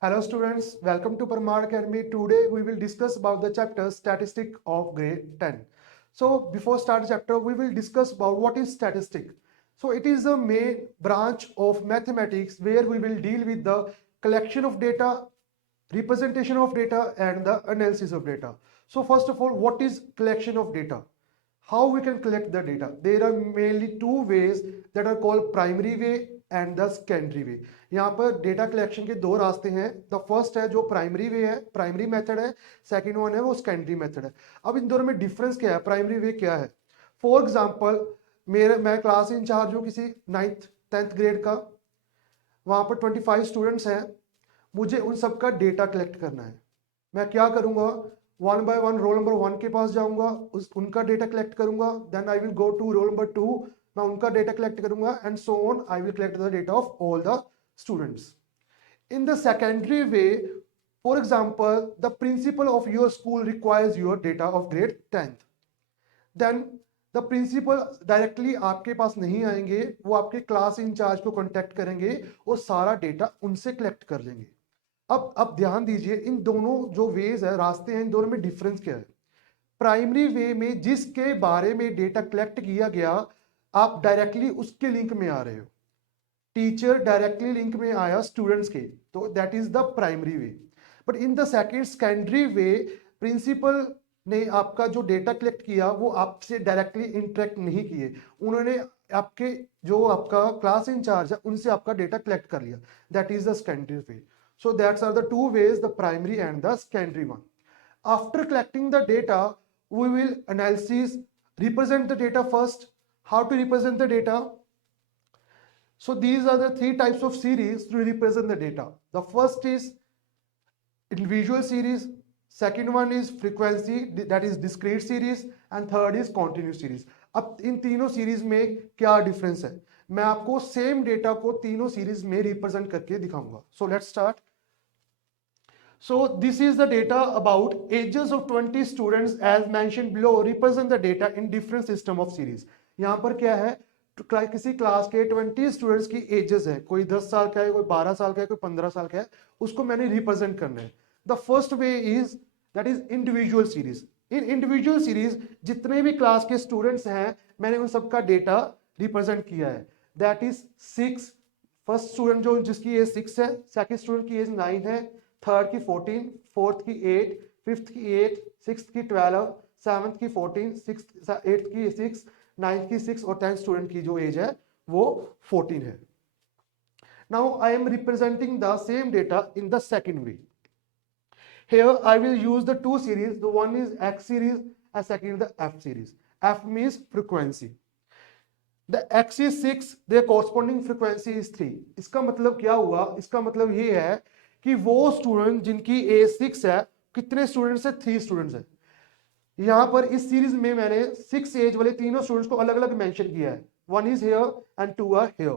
Hello students, welcome to Parmar Academy. Today we will discuss about the chapter statistic of grade 10. So before start chapter, we will discuss about what is statistic. So it is the main branch of mathematics where we will deal with the collection of data, representation of data and the analysis of data. So first of all, what is collection of data? How we can collect the data? There are mainly two ways that are called primary way and the secondary way. यहाँ पर data collection के दो रास्ते हैं. The first है जो primary वे है, primary method है. सेकंड वन है वो सेकेंडरी मेथड है. अब इन दोनों में डिफरेंस क्या है? प्राइमरी वे क्या है? फॉर एग्जांपल मैं क्लास इंचार्ज हूँ किसी 9th 10th ग्रेड का. वहां पर 25 स्टूडेंट्स हैं. मुझे उन सबका डेटा कलेक्ट करना है. मैं क्या करूंगा? One by one roll number 1 के पास जाऊंगा, उनका डेटा कलेक्ट करूंगा. Then I will go to roll number 2, मैं उनका डेटा कलेक्ट करूंगा and so on. I will collect the data of all the students. In the secondary way, for example, the principal of your school requires your data of grade 10th. Then the principal directly आपके पास नहीं आएंगे, वो आपके class in charge को contact करेंगे और सारा data उनसे कलेक्ट कर लेंगे. अब ध्यान दीजिए, इन दोनों जो वेज है, रास्ते हैं, इन दोनों में डिफरेंस क्या है? प्राइमरी वे में जिसके बारे में डेटा कलेक्ट किया गया, आप डायरेक्टली उसके लिंक में आ रहे हो. टीचर डायरेक्टली लिंक में आया स्टूडेंट्स के, तो that is the primary way. But in the secondary way, principal ने आपका जो डेटा कलेक्ट किया वो आपसे डायरेक्टली इंटरेक्ट नहीं किए. उन्होंने आपके जो आपका क्लास इंचार्ज है उनसे आपका डेटा कलेक्ट कर लिया. That is the secondary way. So that's are the two ways, the primary and the secondary one. After collecting the data, we will analysis, represent the data first. How to represent the data? So these are the three types of series to represent the data. The first is individual series, second one is frequency, that is discrete series, and third is continuous series. अब इन तीनों series में क्या difference है, मैं आपको same data को तीनों series में रिप्रेजेंट करके दिखाऊंगा. So let's start. So this is the data about ages of 20 students as mentioned below represent the data in different system of series. यहाँ पर क्या है? किसी क्लास के 20 स्टूडेंट्स की एजेस है, कोई 10 साल का है, कोई 12 साल का है, कोई 15 साल का है, उसको मैंने रिप्रेजेंट करना है. The first way is that is individual series. In individual series जितने भी क्लास के स्टूडेंट्स हैं मैंने उन सबका डेटा रिप्रेजेंट किया है. दैट इज 6, फर्स्ट स्टूडेंट जो जिसकी एज 6 है, सेकंड स्टूडेंट की एज 9 है, थर्ड की 14, फोर्थ की 8, फिफ्थ की 8, सिक्स्थ की 12, सेवंथ की 14, एट्थ की 6, नाइन्थ की 6 और 10th स्टूडेंट की जो एज है वो 14 है. Now I am representing the same data in the second way. Here I will use the two series. The one is X series and second is the F series. F means frequency. The X is 6, their corresponding frequency is 3. इसका मतलब क्या हुआ? इसका मतलब ये है कि वो स्टूडेंट जिनकी एज 6 है, कितने स्टूडेंट्स है? 3 स्टूडेंट्स है. यहां पर इस सीरीज में मैंने 6 एज वाले तीनों स्टूडेंट्स को अलग अलग मेंशन किया है. 1 is here and 2 are here.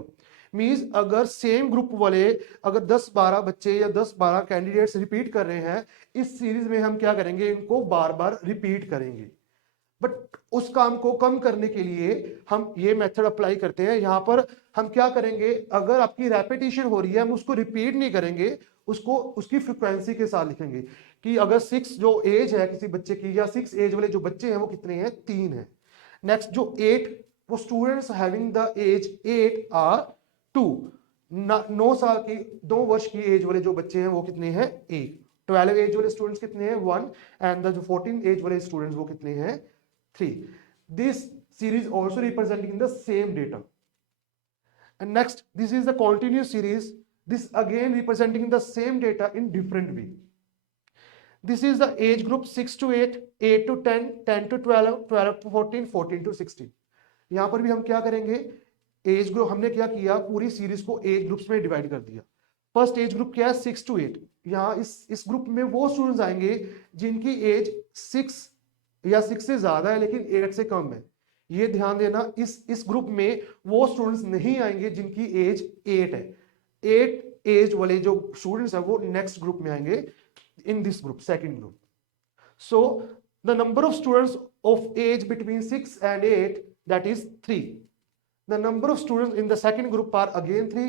Means अगर सेम ग्रुप वाले अगर 10-12 बच्चे या 10-12 कैंडिडेट्स रिपीट कर रहे हैं, इस सीरीज में हम क्या करेंगे? इनको बार बार रिपीट करेंगे. बट उस काम को कम करने के लिए हम ये मेथड अप्लाई करते हैं. यहां पर हम क्या करेंगे? अगर आपकी रेपिटेशन हो रही है, हम उसको रिपीट नहीं करेंगे, उसको उसकी फ्रीक्वेंसी के साथ लिखेंगे कि अगर 6 जो एज है किसी बच्चे की, या 6 एज वाले जो बच्चे हैं वो कितने हैं? 3 है. नेक्स्ट जो 8, वो students having the age 8 are 2. 9 साल की 2 वर्ष की एज वाले जो बच्चे हैं वो कितने हैं? 1. 12 एज वाले स्टूडेंट्स कितने हैं? 1. एंड द जो 14 एज वाले स्टूडेंट्स वो कितने हैं? 3. This series also representing the same data. And next, this is the continuous series. This again representing the same data in different way. This is the age group 6 to 8, 8 to 10, 10 to 12, 12 to 14, 14 to 16. यहाँ पर भी हम क्या करेंगे? Age group हमने क्या किया? पूरी सीरीज को एज ग्रुप्स में डिवाइड कर दिया. फर्स्ट एज ग्रुप क्या है? 6 to 8. यहाँ इस ग्रुप में वो स्टूडेंट्स आएंगे जिनकी एज 6 या 6 से ज्यादा है लेकिन 8 से कम है. ये ध्यान देना, इस ग्रुप में वो स्टूडेंट्स नहीं आएंगे जिनकी एज 8 है. 8 एज वाले जो स्टूडेंट्स है वो नेक्स्ट ग्रुप में आएंगे, in this group, second group. So the number of students of age between 6 and 8 that is 3. The number of students in the second group are again 3.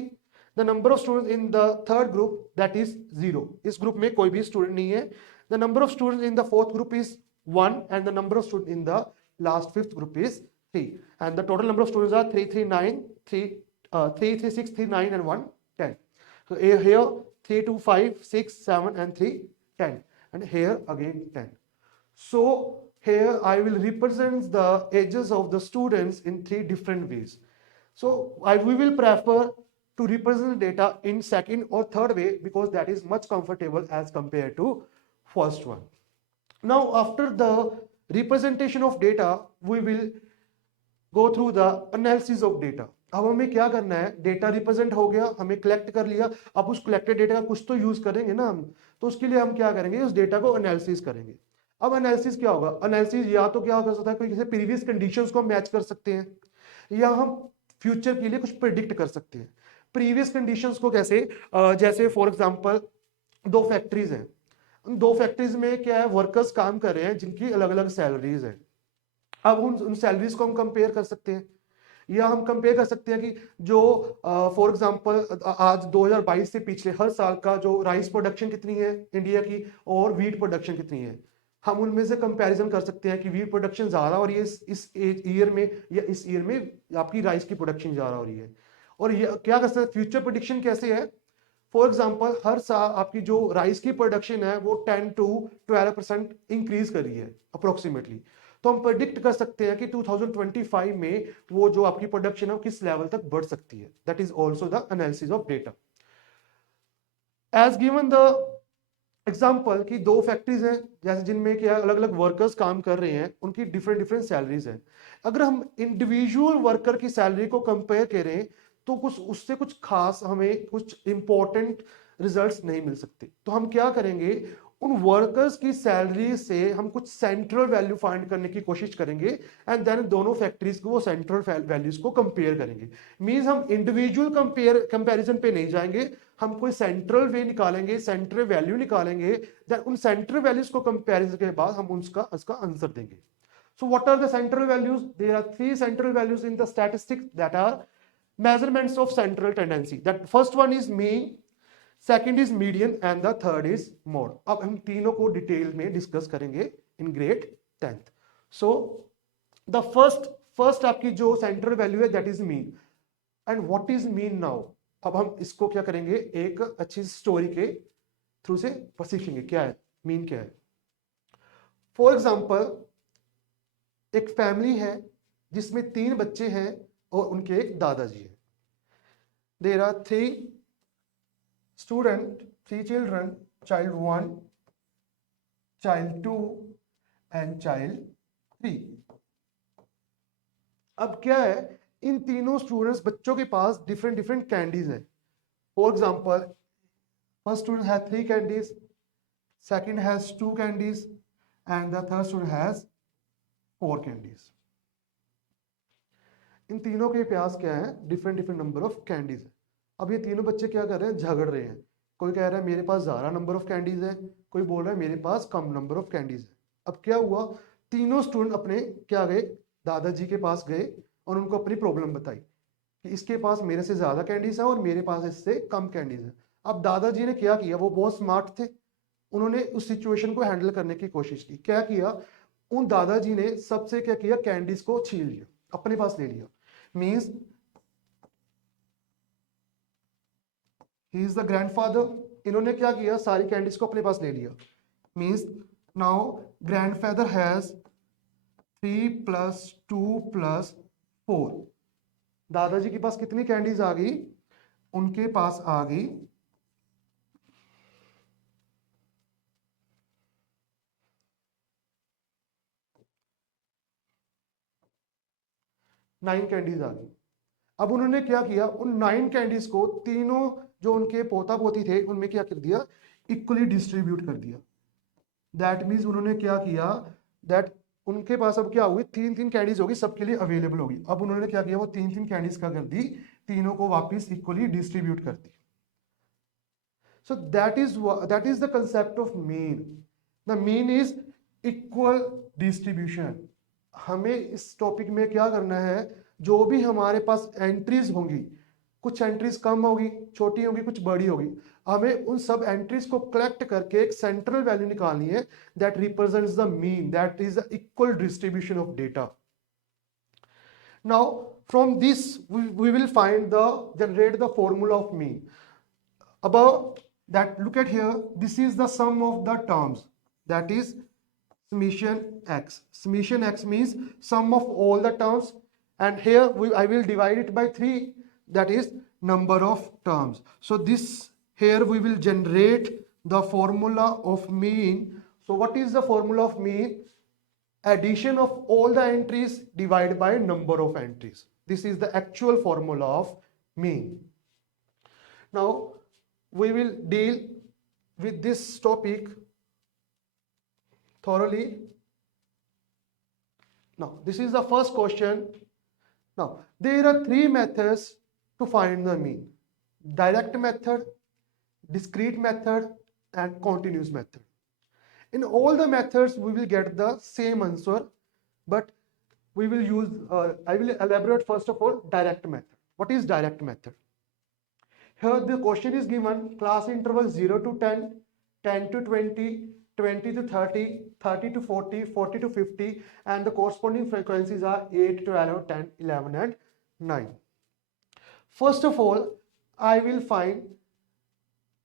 The number of students in the third group that is 0, इस group में कोई भी student नहीं है. The number of students in the fourth group is 1 and the number of students in the last fifth group is 3, and the total number of students are 339, 336, 39 and 1 10. So here 3 2 5 6 7 and 3 10, and here again 10. So here I will represent the ages of the students in 3 different ways. So we will prefer to represent data in second or third way because that is much comfortable as compared to first one. Now after the representation of data we will go through the analysis of data. अब हमें क्या करना है, data represent हो गया, हमें collect कर लिया, अब उस कलेक्टेड डेटा का कुछ तो यूज करेंगे ना हम, तो उसके लिए हम क्या करेंगे, उस डेटा को एनालिसिस करेंगे. अब एनालिसिस क्या होगा, एनालिसिस या तो क्या कर सकता है, कोई किसी प्रीवियस कंडीशंस को मैच कर सकते हैं या हम फ्यूचर के लिए कुछ प्रिडिक्ट कर सकते हैं. प्रीवियस कंडीशंस को कैसे, जैसे फॉर एग्जांपल 2 फैक्ट्रीज हैं, उन 2 फैक्ट्रीज में क्या है, वर्कर्स काम कर रहे हैं जिनकी अलग अलग सैलरीज हैं. अब उन सैलरीज को हम कंपेयर कर सकते हैं, या हम कंपेयर कर सकते हैं कि जो फॉर एग्जांपल आज 2022 से पिछले हर साल का जो राइस प्रोडक्शन कितनी है इंडिया की और वीट प्रोडक्शन कितनी है, हम उनमें से कंपैरिजन कर सकते हैं कि वीट प्रोडक्शन ज्यादा हो रही है इस ईयर में, या इस ईयर में आपकी राइस की प्रोडक्शन ज्यादा हो रही है. और ये क्या कर सकते हैं, फ्यूचर प्रेडिक्शन कैसे है, फॉर एग्जाम्पल हर साल आपकी जो राइस की प्रोडक्शन है वो 10 to 12% इंक्रीज कर रही है अप्रोक्सीमेटली. तो हम प्रेडिक्ट कर सकते हैं कि 2025 में वो जो आपकी प्रोडक्शन है वो किस लेवल तक बढ़ सकती है. That is also the analysis of data. As given the example कि 2 फैक्ट्रीज हैं जैसे जिनमें क्या अलग अलग वर्कर्स काम कर रहे हैं, उनकी डिफरेंट डिफरेंट सैलरीज हैं. अगर हम इंडिविजुअल वर्कर की सैलरी को कंपेयर करें तो कुछ उससे कुछ खास हमें कुछ इंपॉर्टेंट रिजल्ट्स नहीं मिल सकते. तो हम क्या करेंगे, उन वर्कर्स की सैलरी से हम कुछ सेंट्रल वैल्यू फाइंड करने की कोशिश करेंगे एंड देन दोनों फैक्ट्रीज को वो सेंट्रल वैल्यूज को कंपेयर करेंगे. मींस हम इंडिविजुअल कंपैरिजन पे नहीं जाएंगे, हम कोई सेंट्रल वे निकालेंगे, सेंट्रल वैल्यू निकालेंगे, देन उन सेंट्रल वैल्यूज को कंपैरिजन के बाद हम उसका आंसर देंगे. So what are the central values? There are 3 central values in the statistics that are measurements of central tendency. That first one is mean, second is median and the third is mode. अब हम तीनों को detail में discuss करेंगे in grade 10th. So the first आपकी जो central value है that is mean. And what is mean now? अब हम इसको क्या करेंगे, एक अच्छी स्टोरी के थ्रू से सीखेंगे क्या है मीन, क्या है. फॉर एग्जाम्पल एक फैमिली है जिसमें 3 बच्चे हैं और उनके एक दादाजी हैं. There are 3 children, child 1, child 2 and child 3. अब क्या है, इन तीनों स्टूडेंट्स बच्चों के पास डिफरेंट डिफरेंट कैंडीज हैं. For example first student has 3 candies, second has 2 candies and the third student has 4 candies. इन तीनों के पास क्या है, different different number of candies है. अब ये तीनों बच्चे क्या कर रहे हैं, झगड़ रहे हैं. कोई कह रहा है मेरे पास ज्यादा नंबर ऑफ कैंडीज है, कोई बोल रहा है मेरे पास कम नंबर ऑफ कैंडीज है. अब क्या हुआ, तीनों स्टूडेंट अपने क्या गए, दादाजी के पास गए और उनको अपनी प्रॉब्लम बताई कि इसके पास मेरे से ज्यादा कैंडीज है और मेरे पास इससे कम कैंडीज है. अब दादाजी ने क्या किया, वो बहुत स्मार्ट थे, उन्होंने उस सिचुएशन को हैंडल करने की कोशिश की. क्या किया, उन दादाजी ने सबसे क्या किया, कैंडीज को छीन लिया, अपने पास ले लिया. Means he is the grandfather, इन्होंने क्या किया, सारी कैंडीज को अपने पास ले लिया. Means now grandfather has 3 + 2 + 4. दादाजी के पास कितनी कैंडीज आ गई, उनके पास आ गई 9 कैंडीज आ गई. अब उन्होंने क्या किया, उन 9 कैंडीज को तीनों जो उनके पोता पोती थे उनमें क्या कर दिया, इक्वली डिस्ट्रीब्यूट कर दिया. दैट मीन्स उन्होंने क्या किया, दैट उनके पास अब क्या हुई, 3 कैंडीज होगी, सबके लिए अवेलेबल होगी. अब उन्होंने क्या किया, वो 3 कैंडीज का कर दी, तीनों को वापिस इक्वली डिस्ट्रीब्यूट कर दी. So that is the concept of mean. The mean is equal distribution. हमें इस टॉपिक में क्या करना है, जो भी हमारे पास एंट्रीज होंगी कुछ एंट्रीज कम होगी, छोटी होगी, कुछ बड़ी होगी। हमें उन सब एंट्रीज को कलेक्ट करके एक सेंट्रल वैल्यू निकालनी है that represents the mean, that is the equal distribution of data. Now from this we will find the generate the formula of mean. Above that, look at here, this is the sum of the terms, that is summation x. Summation x means sum of all the terms, and here I will divide it by 3, that is number of terms. So this here we will generate the formula of mean. So what is the formula of mean? Addition of all the entries divided by number of entries. This is the actual formula of mean. Now we will deal with this topic thoroughly. Now this is the first question. Now there are 3 methods to find the mean: direct method, discrete method, and continuous method. In all the methods we will get the same answer, but we will use I will elaborate first of all direct method. What is direct method? Here the question is given class interval 0 to 10, 10 to 20, 20 to 30, 30 to 40, 40 to 50, and the corresponding frequencies are 8, 12, 10, 11, and 9. First of all, I will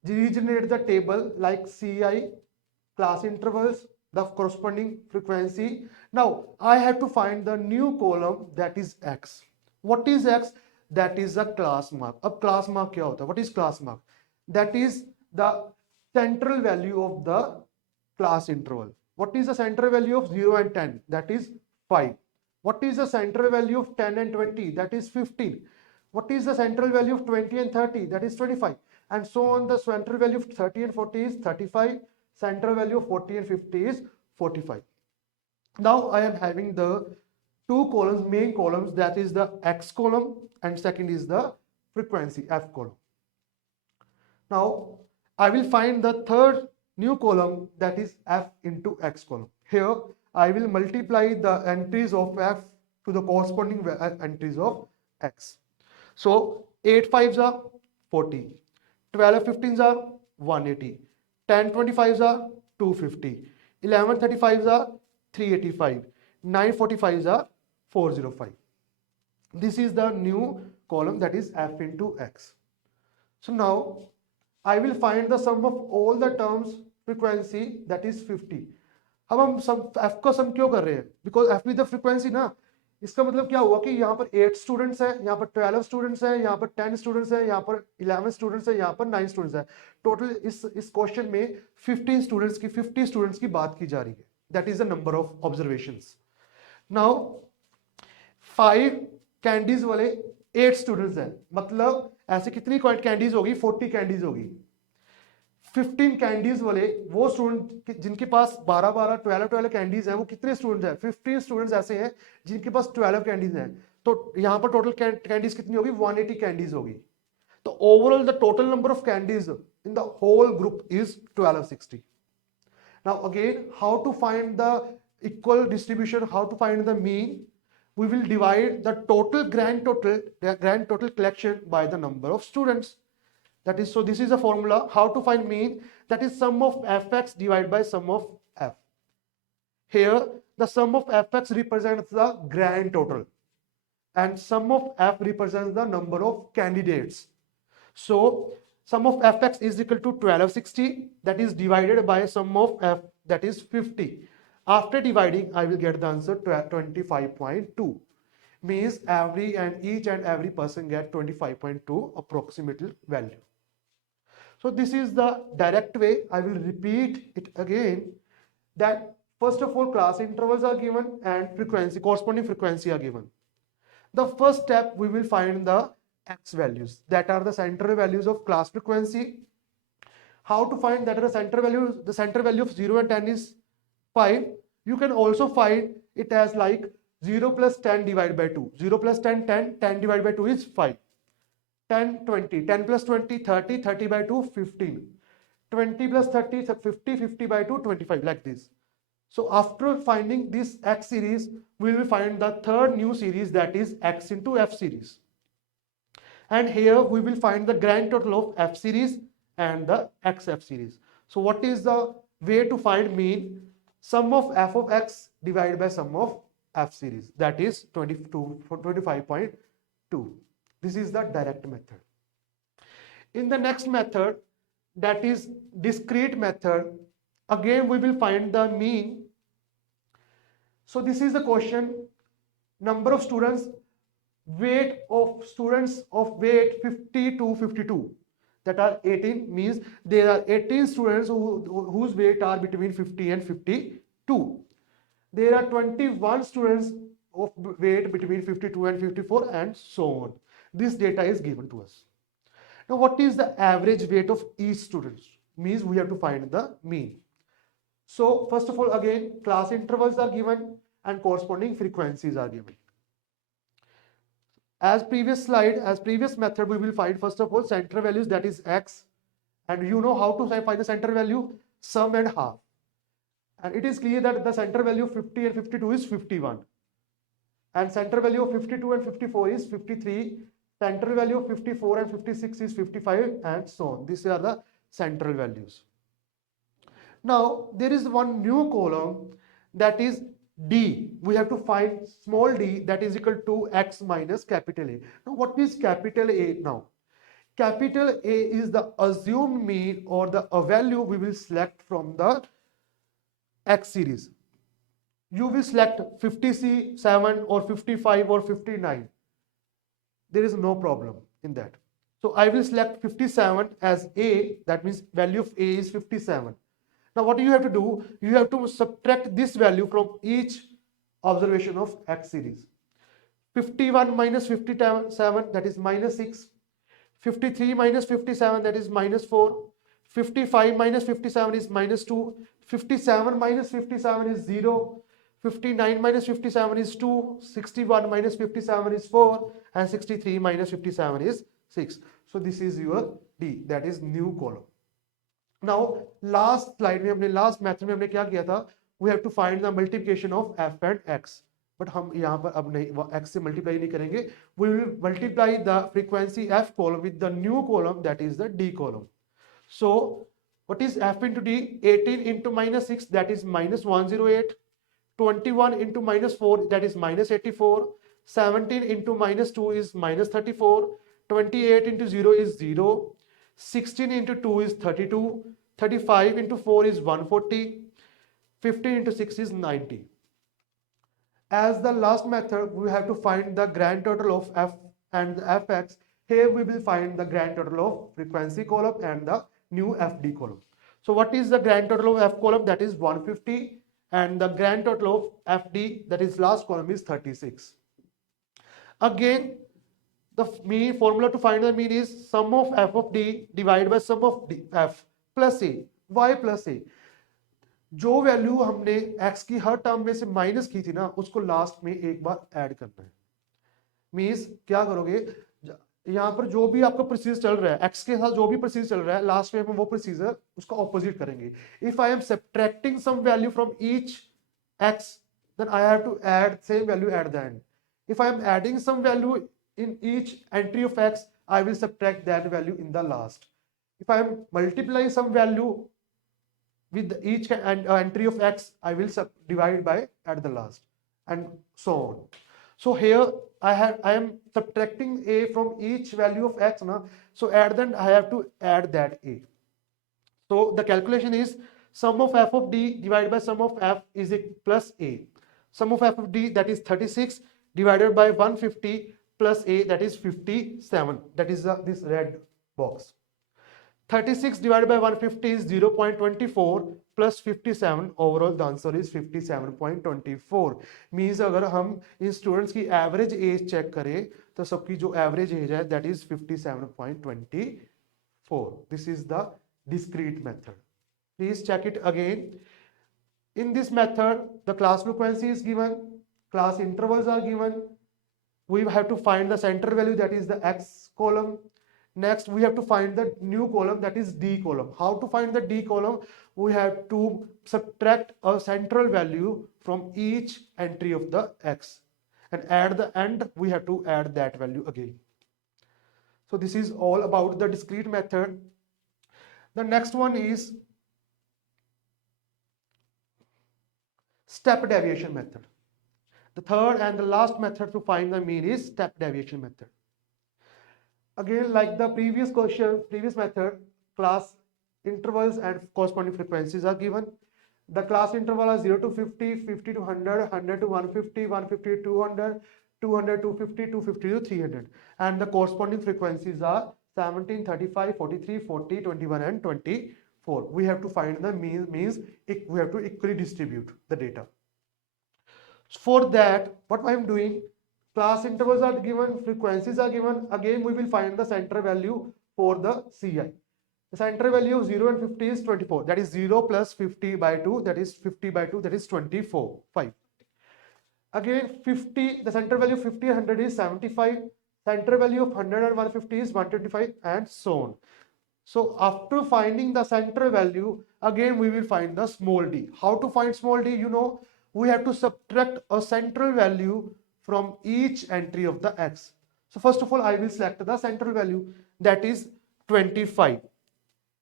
regenerate the table like CI, class intervals, the corresponding frequency. Now I have to find the new column, that is X. What is X? That is a class mark. अब class mark क्या होता है? What is class mark? That is the central value of the class interval. What is the central value of 0 and 10? That is 5. What is the central value of 10 and 20? That is 15. What is the central value of 20 and 30? That is 25. And so on. The central value of 30 and 40 is 35. Central value of 40 and 50 is 45. Now I am having the 2 columns, main columns, that is the X column and second is the frequency F column. Now I will find the third new column, that is F into X column. Here I will multiply the entries of F to the corresponding entries of X. So 8 5s are 40, 12 15s are 180, 10 25s are 250, 11 35s are 385, 9 45s are 405. This is the new column, that is F into X. So now I will find the sum of all the terms frequency, that is 50. अब हम सब F का sum क्यों कर रहे हैं? Because F with the frequency ना, इसका मतलब क्या हुआ कि यहाँ पर 8 स्टूडेंट्स हैं, यहाँ पर 12 स्टूडेंट्स हैं, यहाँ पर 10 स्टूडेंट्स हैं, यहाँ पर 11 स्टूडेंट्स हैं, यहाँ पर 9 स्टूडेंट्स हैं. टोटल इस क्वेश्चन में 50 स्टूडेंट्स की बात की जा रही है. That is the number of observations. Now 5 candies वाले 8 स्टूडेंट्स हैं, मतलब ऐसे कितनी कैंडीज होगी? 40 कैंडीज होगी. 15 कैंडीज वाले वो स्टूडेंट जिनके पास 12 12 कैंडीज हैं, वो कितने स्टूडेंट्स हैं? 15 स्टूडेंट्स ऐसे हैं जिनके पास 12 कैंडीज हैं. तो यहाँ पर टोटल कैंडीज कितनी होगी? 180 कैंडीज होगी. तो overall the total number of candies in the whole group is 1260. Now again, how to find the equal distribution, how to find the mean? We will divide the grand total collection by the number of students. That is, so this is a formula how to find mean, that is sum of fx divided by sum of f. Here the sum of fx represents the grand total and sum of f represents the number of candidates. So sum of fx is equal to 1260, that is divided by sum of f, that is 50. After dividing, I will get the answer 25.2. Means each and every person get 25.2 approximate value. So this is the direct way. I will repeat it again, that first of all class intervals are given and corresponding frequency are given. The first step, we will find the x values, that are the central values of class frequency. How to find that are the central values? The central value of 0 and 10 is 5. You can also find it as like 0 plus 10 divided by 2. 0 plus 10, 10. 10 divided by 2 is 5. 10, 20. 10 plus 20, 30. 30 by 2, 15. 20 plus 30, 50. 50 by 2, 25. Like this. So after finding this X series, we will find the third new series, that is X into F series. And here we will find the grand total of F series and the XF series. So what is the way to find mean? Sum of f of x divided by sum of F series, that is 25.2. This is the direct method. In the next method, that is discrete method, again we will find the mean. So this is the question: number of students, weight of students of weight 50 to 52, that are 18, means there are 18 students whose weight are between 50 and 52. There are 21 students of weight between 52 and 54, and so on. This data is given to us. Now what is the average weight of each student? Means we have to find the mean. So first of all, again, class intervals are given and corresponding frequencies are given. As previous slide, as previous method, we will find first of all center values, that is x, and you know how to find the center value, sum and half. And it is clear that the center value of 50 and 52 is 51, and center value of 52 and 54 is 53, central value of 54 and 56 is 55, and so on. These are the central values. Now there is one new column, that is D. We have to find small d, that is equal to x minus capital A. Now what is capital A now? Capital A is the assumed mean, or the value we will select from the X series. You will select 57 or 55 or 59. There is no problem in that. So I will select 57 as A, that means value of A is 57. Now what do you have to do? You have to subtract this value from each observation of X series. 51 minus 57, that is minus 6. 53 minus 57, that is minus 4. 55 minus 57 is minus 2. 57 minus 57 is 0. 59 minus 57 is 2. 61 minus 57 is 4. And 63 minus 57 is 6. So this is your D, that is new column. Now last slide में हमने last method में हमने क्या किया था? We have to find the multiplication of f and x. But हम यहाँ पर अब नहीं x से multiply नहीं करेंगे. We will multiply the frequency f column with the new column, that is the D column. So what is f into D? 18 into minus 6, that is minus 108. 21 into minus 4, that is minus 84. 17 into minus 2 is minus 34. 28 into 0 is 0. 16 into 2 is 32. 35 into 4 is 140. 15 into 6 is 90. As the last method, we have to find the grand total of f and the fx. Here we will find the grand total of frequency column and the new fd column. So what is the grand total of f column? That is 150, and the grand total of fd, that is last column, is 36. Again, the mean formula to find the mean is sum of f of d divided by sum of f plus a. Why plus a? जो value हमने x की हर term में से minus की थी ना, उसको last में एक बार ऐड करना है. मींस क्या करोगे, यहाँ पर जो भी आपका प्रोसीजर चल रहा है, x के साथ जो भी प्रोसीजर चल रहा है, लास्ट में हम वो प्रोसीजर उसका ऑपोजिट करेंगे. If I am subtracting some value from each x, then I have to add same value at the end. If I am adding some value in each entry of x, I will subtract that value in the last. If I am multiplying some value with each entry of x, I will divide by at the last, and so on. So here I am subtracting a from each value of x na, so at the end I have to add that a. So the calculation is sum of f of d divided by sum of f is plus a. Sum of f of d, that is 36, divided by 150 plus a, that is 57. That is this red box. 36 divided by 150 is 0.24 plus 57. Overall the answer is 57.24. Means अगर हम इन students की average age check करें तो सबकी जो average age है that is 57.24. This is the discrete method. Please check it again. In this method, the class frequency is given, class intervals are given. We have to find the center value, that is the x column. Next, we have to find the new column, that is D column. How to find the D column? We have to subtract a central value from each entry of the x. And at the end, we have to add that value again. So this is all about the discrete method. The next one is step deviation method. The third and the last method to find the mean is step deviation method. Again, like the previous question, previous method, class intervals and corresponding frequencies are given. The class interval are 0 to 50, 50 to 100, 100 to 150, 150 to 200, 200 to 250, 250 to 300. And the corresponding frequencies are 17, 35, 43, 40, 21 and 24. We have to find the means we have to equally distribute the data. For that, what I am doing, class intervals are given, frequencies are given. Again, we will find the center value for the CI. The center value of 0 and 50 is 24. That is 0 plus 50 by 2. That is 50 by 2. That is 24. 5. Again, 50. The center value of 50 and 100 is 75. Center value of 100 and 150 is 125 and so on. So after finding the center value, again we will find the small d. How to find small d? You know, we have to subtract a central value from each entry of the x. So first of all, I will select the central value, that is 25.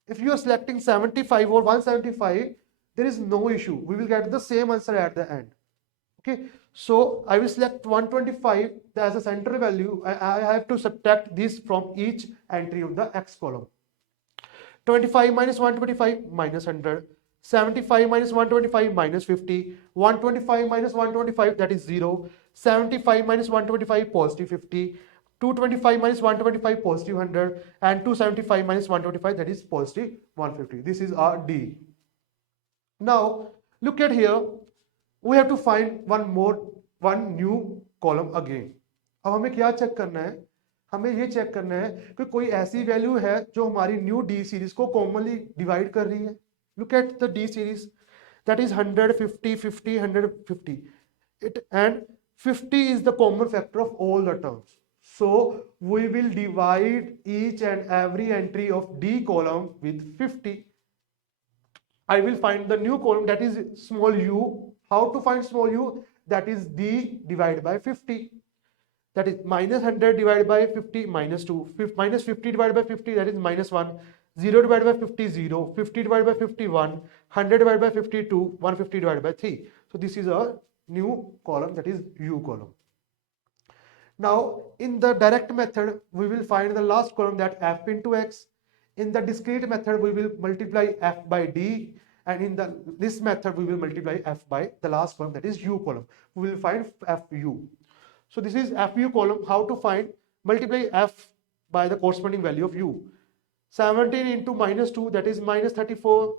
If you are selecting 75 or 175, there is no issue. We will get the same answer at the end. Okay, so I will select 125 as a central value. I have to subtract this from each entry of the x column. 25 minus 125 minus 100. 75 minus 125 minus 50. 125 minus 125, that is 0. 75 minus 125 positive 50. 225 minus 125 positive 100. And 275 minus 125, that is positive 150. This is our D. Now look at here. We have to find one new column again. अब हमें क्या check करना है? हमें ये check करना है कि कोई ऐसी वैल्यू है जो हमारी न्यू डी सीरीज को कॉमनली डिवाइड कर रही है. Look at the D series, that is 100, 50, 50, 150. And 50 is the common factor of all the terms. So we will divide each and every entry of D column with 50. I will find the new column, that is small u. How to find small u? That is D divided by 50. That is minus 100 divided by 50, minus 2. Minus 50 divided by 50, that is minus 1. 0 divided by 50, 0. 50 divided by 50, 1. 100 divided by 50, 2. 150 divided by 3. So this is a new column, that is U column. Now in the direct method, we will find the last column, that F into X. In the discrete method, we will multiply F by D. And in this method, we will multiply F by the last column, that is U column. We will find FU. So this is FU column. How to find? Multiply F by the corresponding value of U. 17 into minus 2, that is minus 34.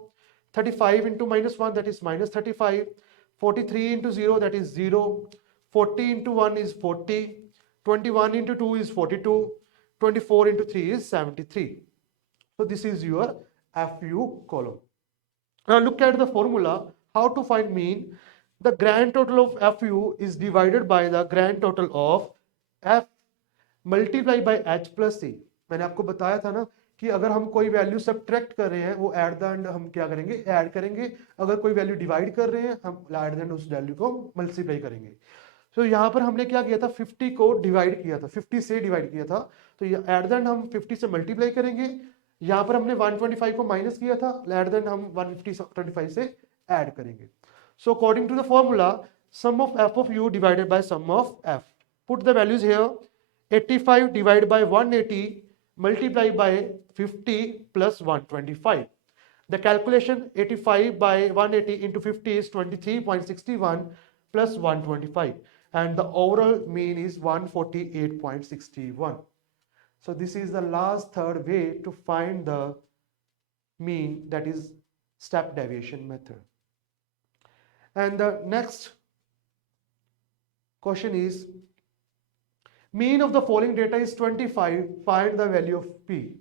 35 into minus 1, that is minus 35. 43 into 0, that is 0. 40 into 1 is 40. 21 into 2 is 42. 24 into 3 is 73. So this is your FU column. Now look at the formula. How to find mean? The grand total of FU is divided by the grand total of F multiplied by H plus C. मैंने आपको बताया था ना कि अगर हम कोई value subtract कर रहे हैं, वो एट द एंड हम क्या करेंगे? ऐड करेंगे. अगर कोई वैल्यू डिवाइड कर रहे हैं, हम एट द एंड उस वैल्यू को मल्टीप्लाई करेंगे. तो यहाँ पर हमने क्या किया था? 50 को डिवाइड किया था, 50 से डिवाइड किया था. तो एट द एंड हम 50 से मल्टीप्लाई करेंगे. यहाँ पर हमने 125 को माइनस किया था, एट द एंड हम 125 से ऐड करेंगे. So according to the formula, sum of f of u divided by sum of f. Put the values here. 85 divided by 180 multiplied by 50 plus 125. The calculation 85 by 180 into 50 is 23.61 plus 125. And the overall mean is 148.61. So this is the last third way to find the mean, that is step deviation method. And the next question is, mean of the following data is 25, find the value of P.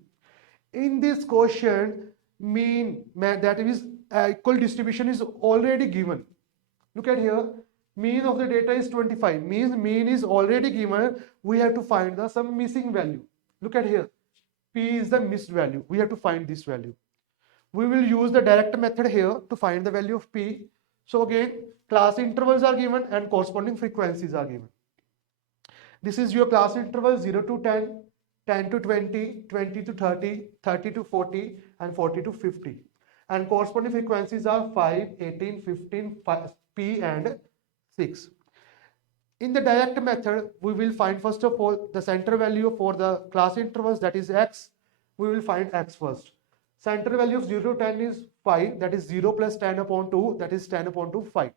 In this question, mean, that is equal distribution, is already given. Look at here, mean of the data is 25, means mean is already given. We have to find some missing value. Look at here, P is the missed value. We have to find this value. We will use the direct method here to find the value of P. So again, class intervals are given and corresponding frequencies are given. This is your class interval 0 to 10. 10 to 20, 20 to 30, 30 to 40, and 40 to 50. And corresponding frequencies are 5, 18, 15, P and 6. In the direct method, we will find first of all the center value for the class intervals, that is x. We will find x first. Center value of 0 to 10 is 5, that is 0 plus 10 upon 2, that is 10 upon 2, 5.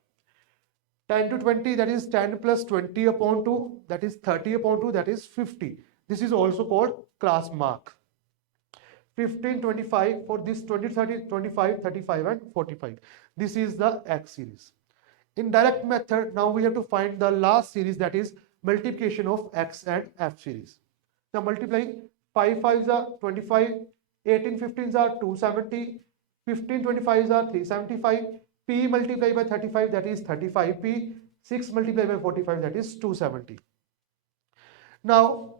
10 to 20, that is 10 plus 20 upon 2, that is 30 upon 2, that is 50. This is also called class mark. 15, 25, for this 20, 30, 25, 35 and 45. This is the X series. In direct method, now we have to find the last series, that is multiplication of X and F series. Now multiplying 5 5s are 25, 18 15s are 270, 15 25s are 375, P multiplied by 35, that is 35P, 6 multiplied by 45, that is 270. Now,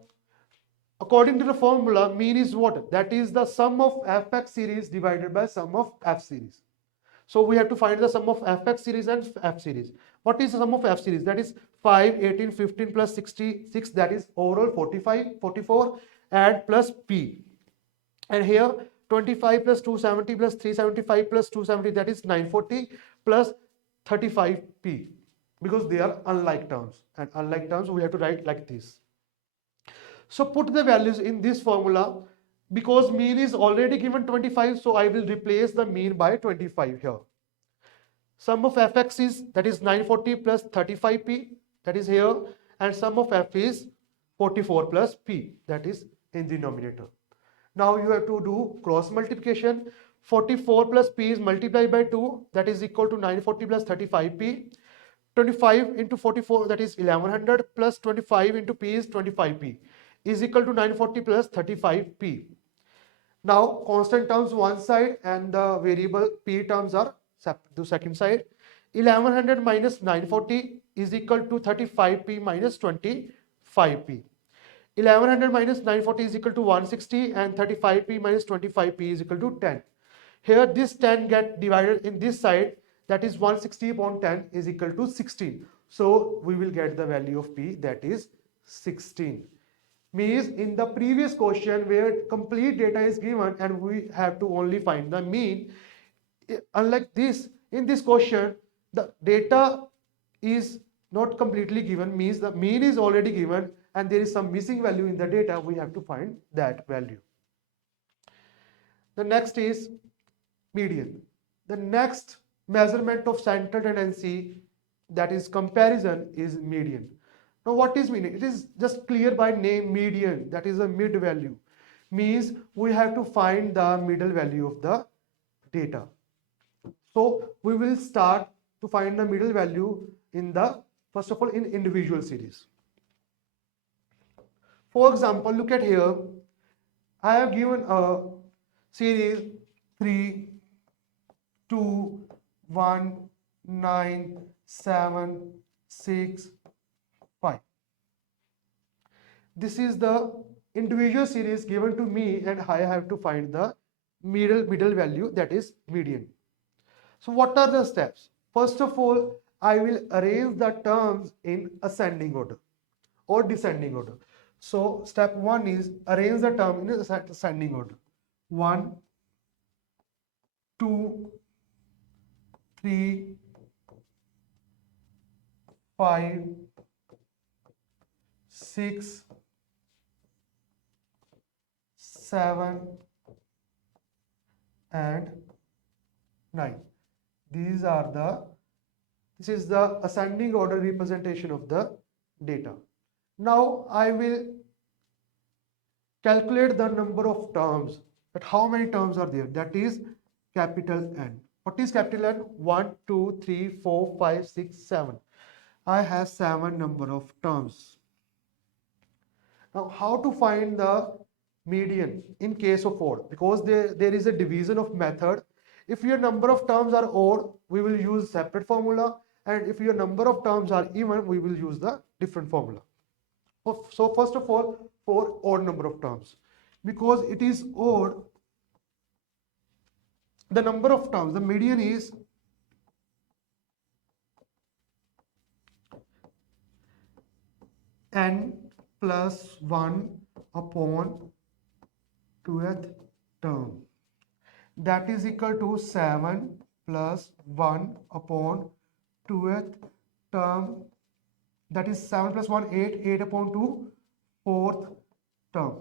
according to the formula, mean is what? That is the sum of Fx series divided by sum of F series. So we have to find the sum of Fx series and F series. What is the sum of F series? That is 5, 18, 15 plus 66, that is overall 45, 44, and plus P. And here 25 plus 270 plus 375 plus 270, that is 940 plus 35P, because they are unlike terms, and unlike terms we have to write like this. So put the values in this formula. Because mean is already given 25, so I will replace the mean by 25 here. Sum of Fx is, that is 940 plus 35P, that is here, and sum of F is 44 plus P, that is in the denominator. Now you have to do cross multiplication. 44 plus P is multiplied by 2, that is equal to 940 plus 35P. 25 into 44, that is 1100, plus 25 into P is 25P, is equal to 940 plus 35P. Now constant terms one side and the variable P terms are the second side. 1100 minus 940 is equal to 35P minus 25P. 1100 minus 940 is equal to 160, and 35P minus 25P is equal to 10. Here this 10 get divided in this side, that is 160 upon 10 is equal to 16. So we will get the value of P, that is 16. Means in the previous question where complete data is given and we have to only find the mean, unlike this, in this question the data is not completely given, means the mean is already given and there is some missing value in the data, we have to find that value. The next is median. The next measurement of central tendency, that is comparison, is median. Now what is median? It is just clear by name, median, that is a mid value. Means we have to find the middle value of the data. So we will start to find the middle value in the, first of all, in individual series. For example, look at here. I have given a series 3, 2, 1, 9, 7, 6, 5. This is the individual series given to me and I have to find the middle value, that is median. So what are the steps? First of all, I will arrange the terms in ascending order or descending order. So step 1 is arrange the term in ascending order. 1, 2, 3, 5, 6, 7, and 9. This is the ascending order representation of the data. Now I will calculate the number of terms, that how many terms are there, that is capital N. What is capital N? 1, 2, 3, 4, 5, 6, 7. I have 7 number of terms. Now how to find the median in case of odd? Because there is a division of method. If your number of terms are odd, we will use separate formula, and if your number of terms are even, we will use the different formula. So first of all, for odd number of terms, because it is odd, the number of terms, the median is n plus 1 upon 2th term, that is equal to 7 plus 1 upon 2th term, that is 7 plus 1 8, 8 upon 2 4th term.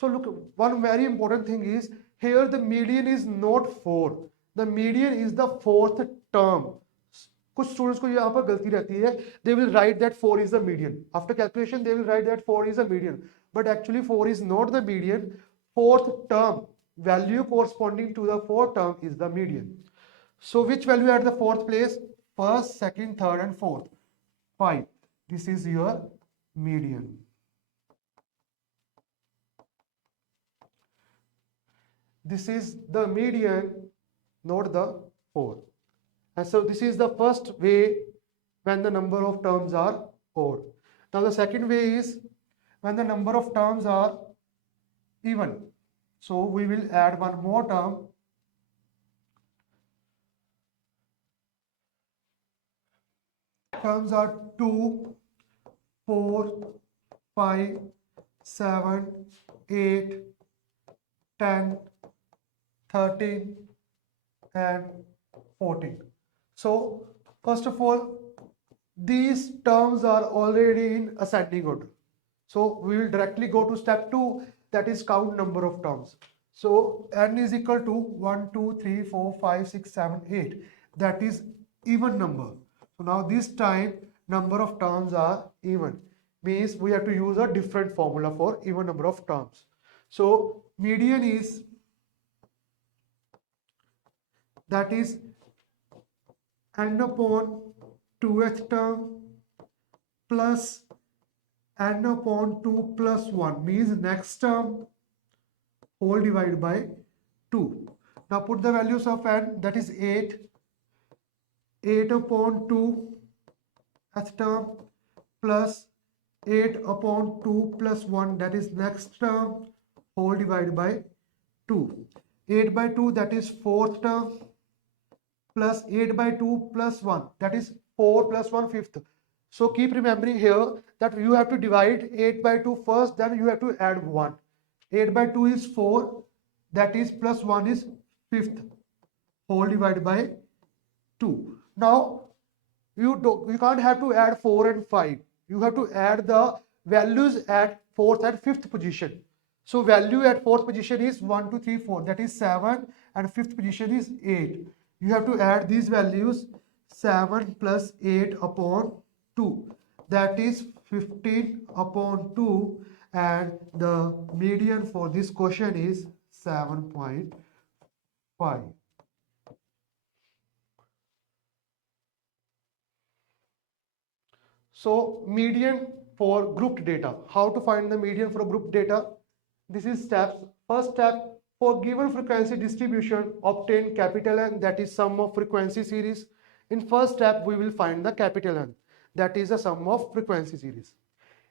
So look, one very important thing is here the median is not 4, the median is the 4th term. कुछ students को यहाँ पर गलती रहती है, they will write that 4 is the median. After calculation they will write that 4 is the median, but actually 4 is not the median. 4th term value corresponding to the 4th term is the median. So which value at the 4th place? First, second, third and fourth. 5. This is your median. This is the median, not the 4. And so this is the first way when the number of terms are odd. Now the second way is when the number of terms are even. So we will add one more term. Terms are 2, 4, 5, 7, 8, 10, 13 and 14. So first of all, these terms are already in ascending order. So we will directly go to step 2, that is count number of terms. So n is equal to 1, 2, 3, 4, 5, 6, 7, 8. That is even number. So now this time number of terms are even. Means we have to use a different formula for even number of terms. So median is, that is n upon 2th term plus n upon 2 plus 1, means next term whole divided by 2. Now put the values of n, that is 8, 8 upon 2th term plus 8 upon 2 plus 1, that is next term whole divided by 2. 8 by 2, that is 4th term plus 8 by 2 plus 1, that is 4 plus 1 5th. So keep remembering here that you have to divide 8 by 2 first, then you have to add 1. 8 by 2 is 4, that is plus 1 is 5th whole divided by 2. Now you can't have to add 4 and 5. You have to add the values at 4th and 5th position. So value at 4th position is 1, 2, 3, 4, that is 7, and 5th position is 8. You have to add these values, 7 plus 8 upon 2, that is 15 upon 2, and the median for this question is 7.5. So median for grouped data. How to find the median for grouped data? This is steps. First step, for given frequency distribution, obtain capital N, that is sum of frequency series. In first step, we will find the capital N, that is the sum of frequency series.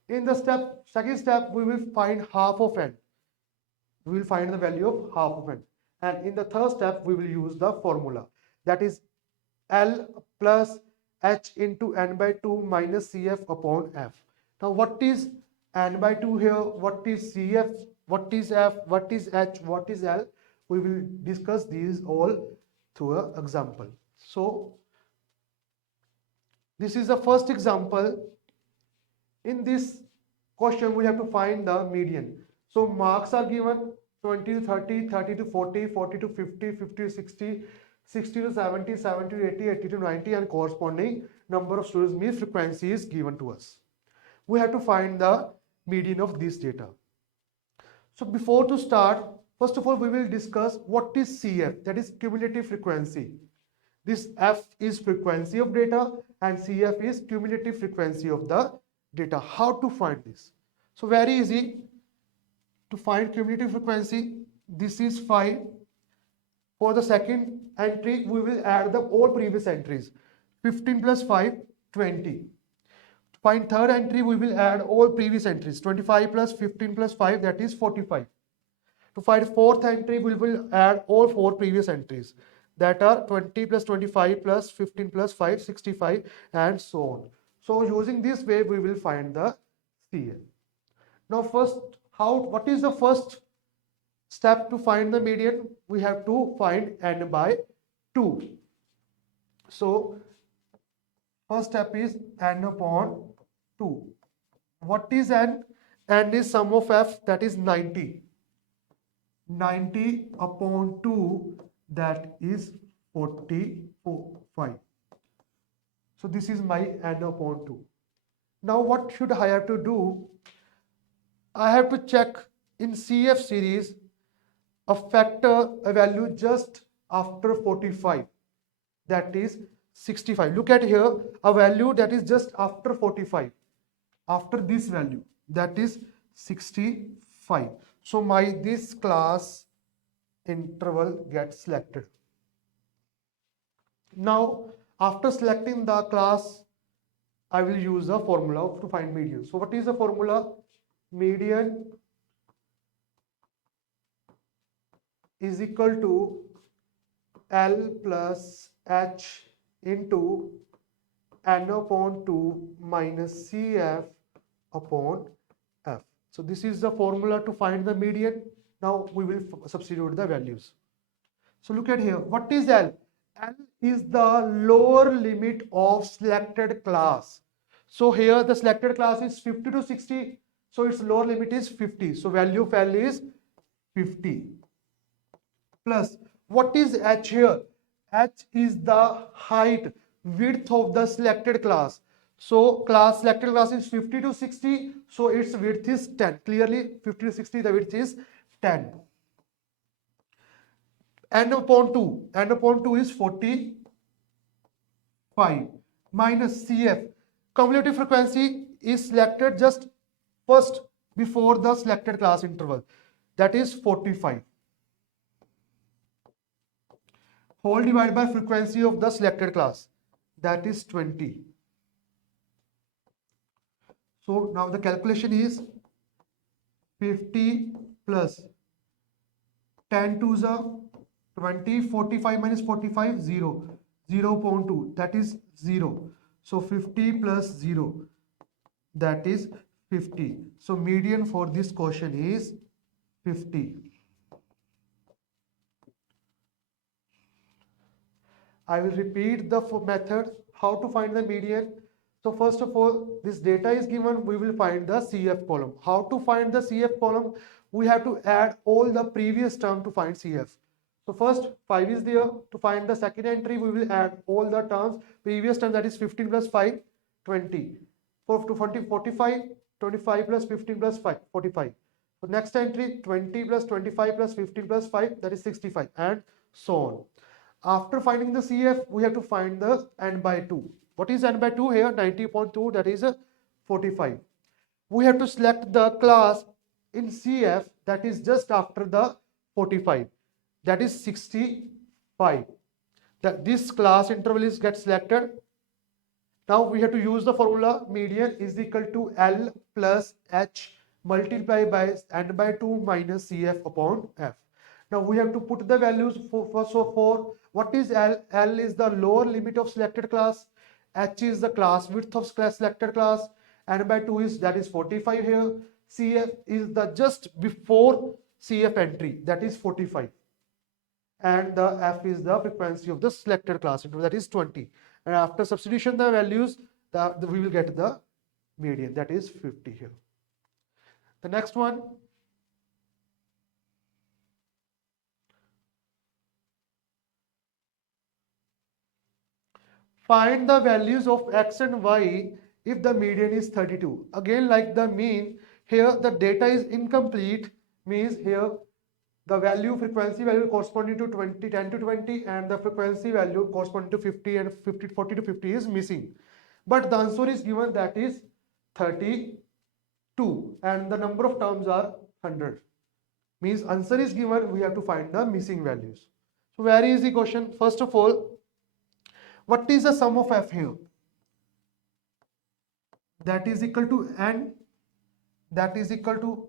In the second step, we will find half of N. We will find the value of half of N. And in the third step, we will use the formula, that is L plus H into N by 2 minus CF upon F. Now what is N by 2 here? What is CF? What is F? What is H? What is L? We will discuss these all through an example. So this is the first example. In this question, we have to find the median. So marks are given 20 to 30, 30 to 40, 40 to 50, 50 to 60, 60 to 70, 70 to 80, 80 to 90, and corresponding number of students, means frequency is given to us. We have to find the median of this data. So before to start, first of all, we will discuss what is CF, that is cumulative frequency. This F is frequency of data and CF is cumulative frequency of the data. How to find this? So very easy to find cumulative frequency. This is 5. For the second entry, we will add all previous entries. 15 plus 5, 20. To find third entry, we will add all previous entries. 25 plus 15 plus 5, that is 45. To find fourth entry, we will add all 4 previous entries. That are 20 plus 25 plus 15 plus 5, 65, and so on. So using this way, we will find the CL. Now first what is the first step to find the median? We have to find n by 2. So first step is n upon 2. What is n? N is sum of f, that is 90. 90 upon 2, that is 45. So this is my n upon 2. Now what should I have to do? I have to check in CF series a factor, a value just after 45, that is 65. Look at here, a value that is just after 45, after this value, that is 65. So my this class interval gets selected. Now after selecting the class, I will use the formula to find median. So what is the formula? Median is equal to L plus H into N upon 2 minus CF upon F. So this is the formula to find the median. Now we will substitute the values. So look at here. What is L? L is the lower limit of selected class. So here the selected class is 50 to 60. So its lower limit is 50. So value of L is 50. Plus, what is H here? H is the height, width of the selected class. So selected class is 50 to 60. So its width is 10. Clearly 50 to 60, the width is 10. N upon 2. N upon 2 is 45 minus CF. Cumulative frequency is selected just first before the selected class interval. That is 45. Whole divided by frequency of the selected class. That is 20. So now the calculation is 50 plus 10 to the 20, 45 minus 45, 0. 0.2, that is 0. So 50 plus 0, that is 50. So median for this question is 50. I will repeat the method, how to find the median. So first of all, this data is given, we will find the CF column. How to find the CF column? We have to add all the previous term to find CF. So first 5 is there. To find the second entry, we will add all the terms. Previous term, that is 15 plus 5, 20. For 20, 45, 25 plus 15 plus 5, 45. For next entry, 20 plus 25 plus 15 plus 5, that is 65, and so on. After finding the CF, we have to find the n by 2. What is n by 2 here? 90.2, that is 45. We have to select the class in CF that is just after the 45. That is 65. This class interval is get selected. Now we have to use the formula median is equal to L plus H multiplied by n by 2 minus CF upon F. Now we have to put the values for what is L? L is the lower limit of selected class. H is the class width of selected class. N by 2 is, that is 45 here. CF is the just before CF entry, that is 45. And the F is the frequency of the selected class interval, that is 20. And after substitution the values, we will get the median, that is 50 here. The next one, find the values of x and y if the median is 32. Again, like the mean, here the data is incomplete, means here the value frequency value corresponding to 20, 10 to 20, and the frequency value corresponding to 50 and 50, 40 to 50 is missing. But the answer is given, that is 32, and the number of terms are 100. Means answer is given, we have to find the missing values. So very easy question. First of all, what is the sum of f here? That is equal to n, that is equal to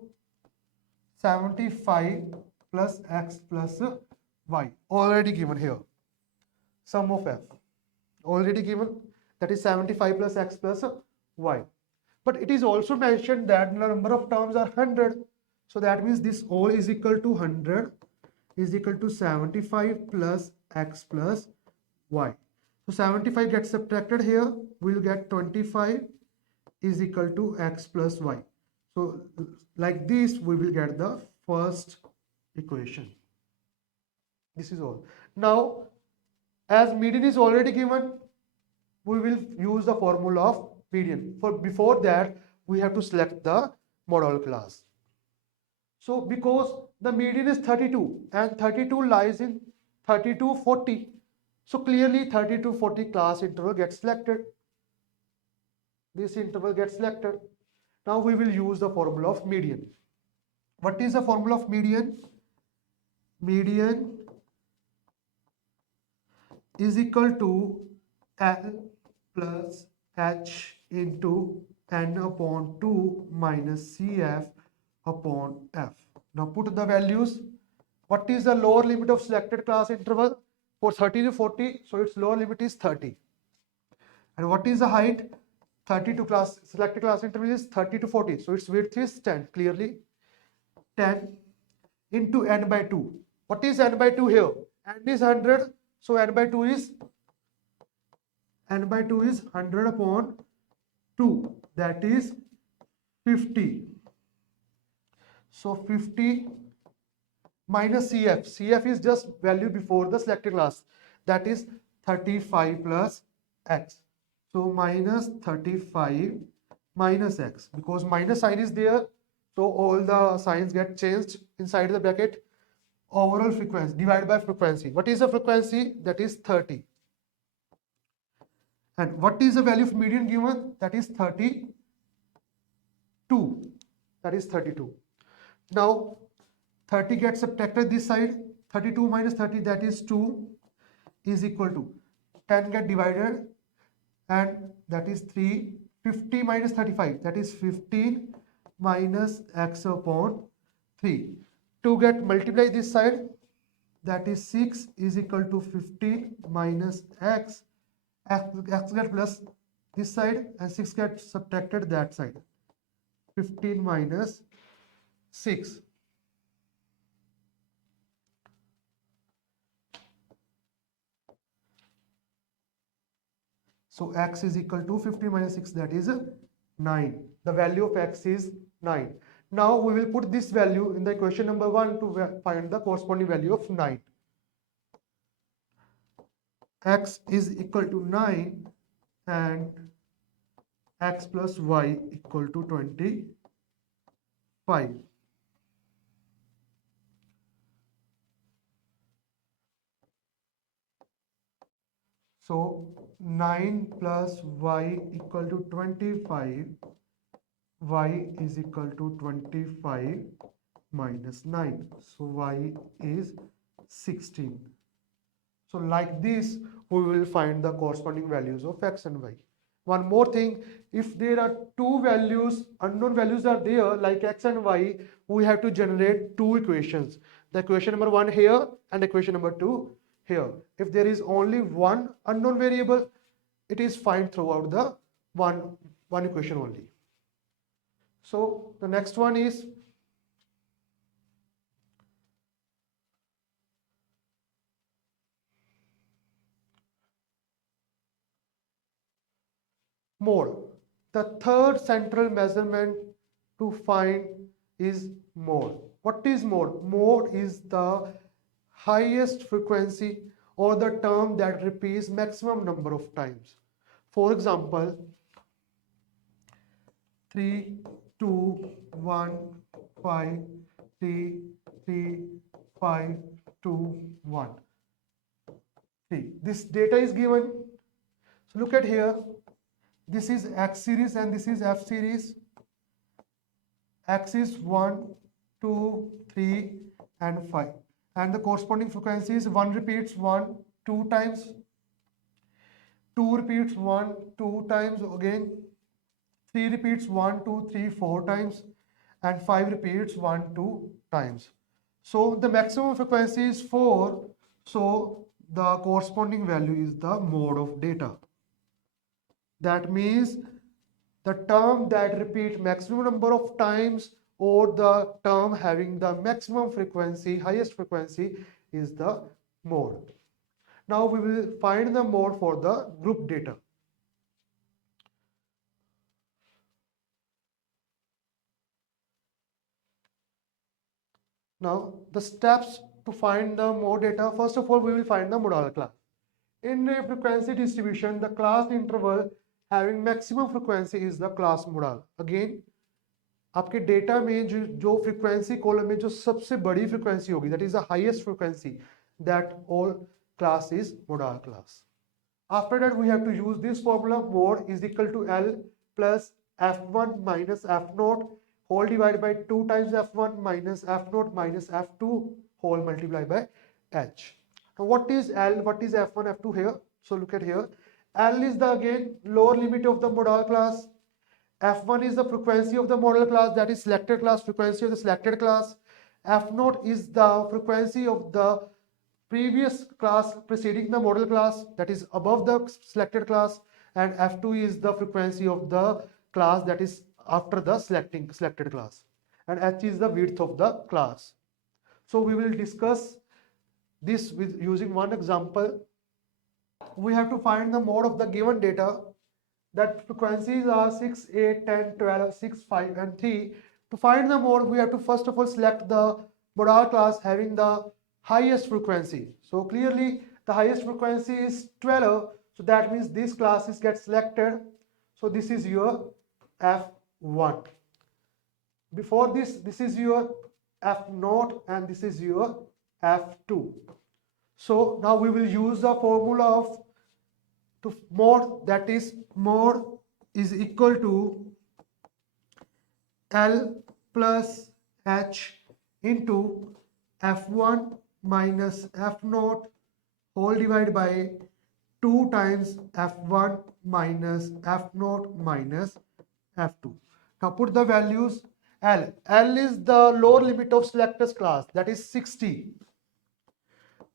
75 plus x plus y, already given here. Sum of f already given, that is 75 plus x plus y. But it is also mentioned that the number of terms are 100. So that means this all is equal to 100 is equal to 75 plus x plus y. So 75 gets subtracted here, we'll get 25 is equal to x plus y. So like this we will get the first equation. This is all. Now as median is already given, we will use the formula of median. For before that we have to select the model class. So because the median is 32 and 32 lies in 32 40, so clearly 32 40 class interval gets selected. This interval gets selected. Now we will use the formula of median. What is the formula of median? Median is equal to L plus H into N upon 2 minus CF upon F. Now put the values. What is the lower limit of selected class interval? For 30 to 40, so its lower limit is 30. And what is the height? 30 to class, selected class interval is 30 to 40, so its width is 10, clearly 10 into n by 2. What is n by 2 here? N is 100, so n by 2 is 100 upon 2, that is 50. So 50 minus CF. CF is just value before the selected class, that is 35 plus x. So minus 35 minus x, because minus sign is there, so all the signs get changed inside the bracket. Overall frequency divided by frequency. What is the frequency? That is 30. And what is the value of median given? That is 32. That is 32. Now 30 gets subtracted this side. 32 minus 30, that is 2, is equal to 10 get divided, and that is 3. 50 minus 35, that is 15 minus x upon 3. 2 get multiply this side, that is 6 is equal to 15 minus x. X get plus this side and 6 get subtracted that side. 15 minus 6. So x is equal to 15 minus 6, that is 9. The value of x is 9. Now we will put this value in the equation number 1 to find the corresponding value of 9. X is equal to 9 and x plus y equal to 25. So 9 plus y equal to 25, y is equal to 25 minus 9. So y is 16. So like this, we will find the corresponding values of x and y. One more thing, if there are two values, unknown values are there like x and y, we have to generate two equations. The equation number 1 here and equation number 2 here. If there is only one unknown variable, it is fine throughout the one equation only. So the next one is mode. The third central measurement to find is mode. What is mode? Mode is the highest frequency or the term that repeats maximum number of times. For example, 3, 2, 1, 5, 3, 3, 5, 2, 1, 3. This data is given. So look at here. This is X series and this is F series. X is 1, 2, 3 and 5. And the corresponding frequency is 1 repeats 1, 2 times. 2 repeats 1, 2 times again. 3 repeats 1, 2, 3, 4 times. And 5 repeats 1, 2 times. So the maximum frequency is 4. So the corresponding value is the mode of data. That means the term that repeats maximum number of times or the term having the maximum frequency, highest frequency is the mode. Now we will find the mode for the group data. Now the steps to find the mode data, first of all we will find the modal class. In a frequency distribution, the class interval having maximum frequency is the class modal. Again, आपके data में जो frequency column में जो सबसे बड़ी frequency होगी, that is the highest frequency, that all class is modal class. After that we have to use this formula, mode is equal to L plus F1 minus F0 whole divided by 2 times F1 minus F0 minus F2 whole multiplied by H. Now what is L, what is F1, F2 here? So look at here. L is the again lower limit of the modal class. F1 is the frequency of the modal class, that is selected class, frequency of the selected class. F0 is the frequency of the previous class preceding the model class, that is above the selected class, and F2 is the frequency of the class that is after the selected class, and H is the width of the class. So we will discuss this with using one example. We have to find the mode of the given data. That frequencies are 6, 8, 10, 12, 6, 5 and 3. To find the mode, we have to first of all select the modal class having the highest frequency. So clearly the highest frequency is 12. So that means this classes get selected. So this is your F1. Before this is your F0 and this is your F2. So now we will use the formula of mode, that is mode is equal to L plus H into F1 minus F0 whole divided by 2 times F1 minus F0 minus F2. Now put the values. L is the lower limit of selectors class, that is 60,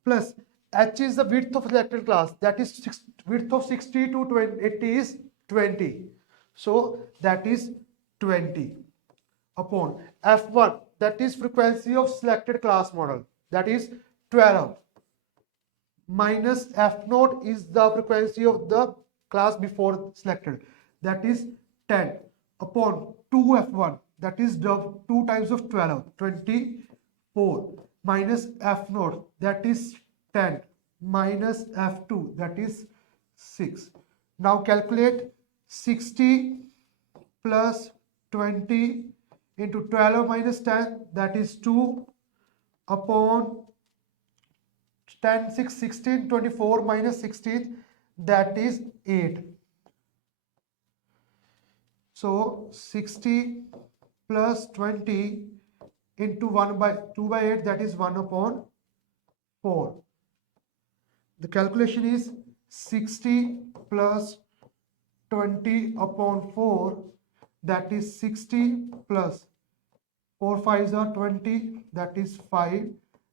plus H is the width of selected class, that is width of 60 to 80 is 20. So that is 20 upon F1, that is frequency of selected class model, that is 12, minus F0 is the frequency of the class before selected, that is 10, upon 2F1, that is 2 times of 12, 24, minus F0, that is 10, minus F2, that is 6. Now calculate 60 plus 20 into 12 minus 10, that is 2, upon 10, 6, 16, 24 minus 16, that is 8. So 60 plus 20 into 2 by 8, that is 1 upon 4. The calculation is 60 plus 20 upon 4, that is 60 plus 4 5s are 20, that is 5,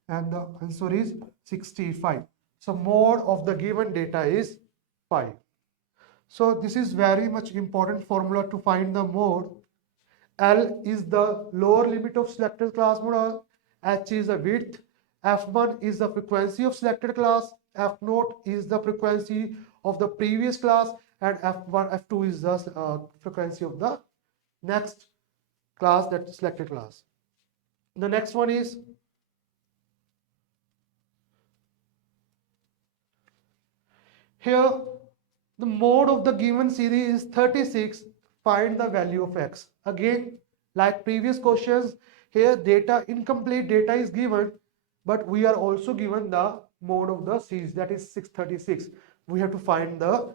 and the answer is 65. So mode of the given data is 5. So this is very much important formula to find the mode. L is the lower limit of selected class model, H is the width, F1 is the frequency of selected class, F0 is the frequency of the previous class, and F1, F2 is the frequency of the next class, that selected class. The next one is here the mode of the given series is 36. Find the value of x. Again, like previous questions, here data, incomplete data is given, but we are also given the mode of the series, that is 636. We have to find the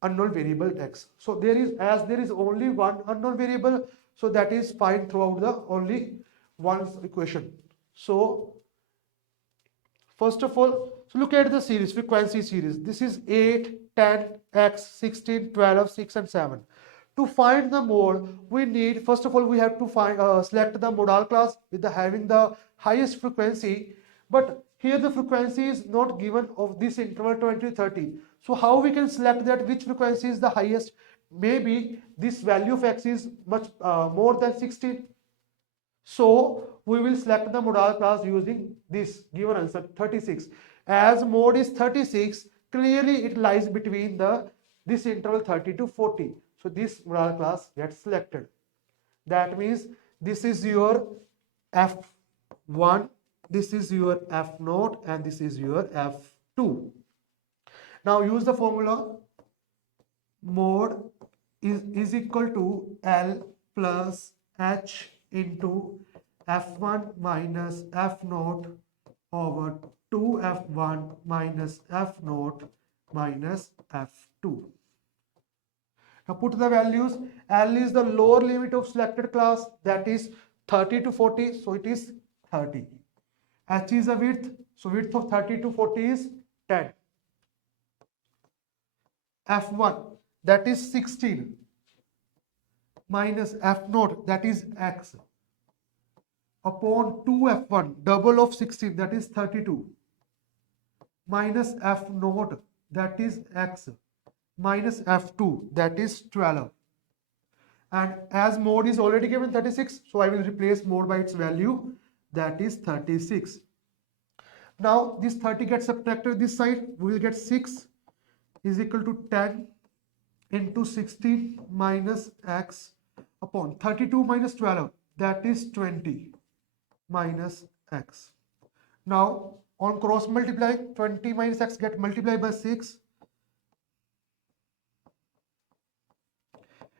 unknown variable x. So there is only one unknown variable, so that is fine throughout the only one equation. So first of all, so look at the series, frequency series. This is 8, 10, x, 16, 12, 6 and 7. To find the mode, we need, first of all, we have to select the modal class with having the highest frequency. But here the frequency is not given of this interval 20 to 30. So how we can select that which frequency is the highest? Maybe this value of x is much more than 16. So we will select the modal class using this given answer 36. As mode is 36, clearly it lies between this interval 30 to 40. So this modal class gets selected. That means this is your F1, this is your F0, and this is your F2. Now use the formula. Mode is equal to L plus H into F1 minus F0 over 2F1 minus F0 minus F2. Now put the values. L is the lower limit of selected class, that is 30 to 40, so it is 30. H is the width, so width of 30 to 40 is 10. F1, that is 16, minus F0, that is X, upon 2F1, double of 16, that is 32, minus F0, that is X, minus F2, that is 12. And as mode is already given 36, so I will replace mode by its value, that is 36. Now this 30 gets subtracted this side, we will get 6 is equal to 10 into 16 minus X upon 32 minus 12, that is 20 minus X. Now on cross multiply, 20 minus X get multiplied by 6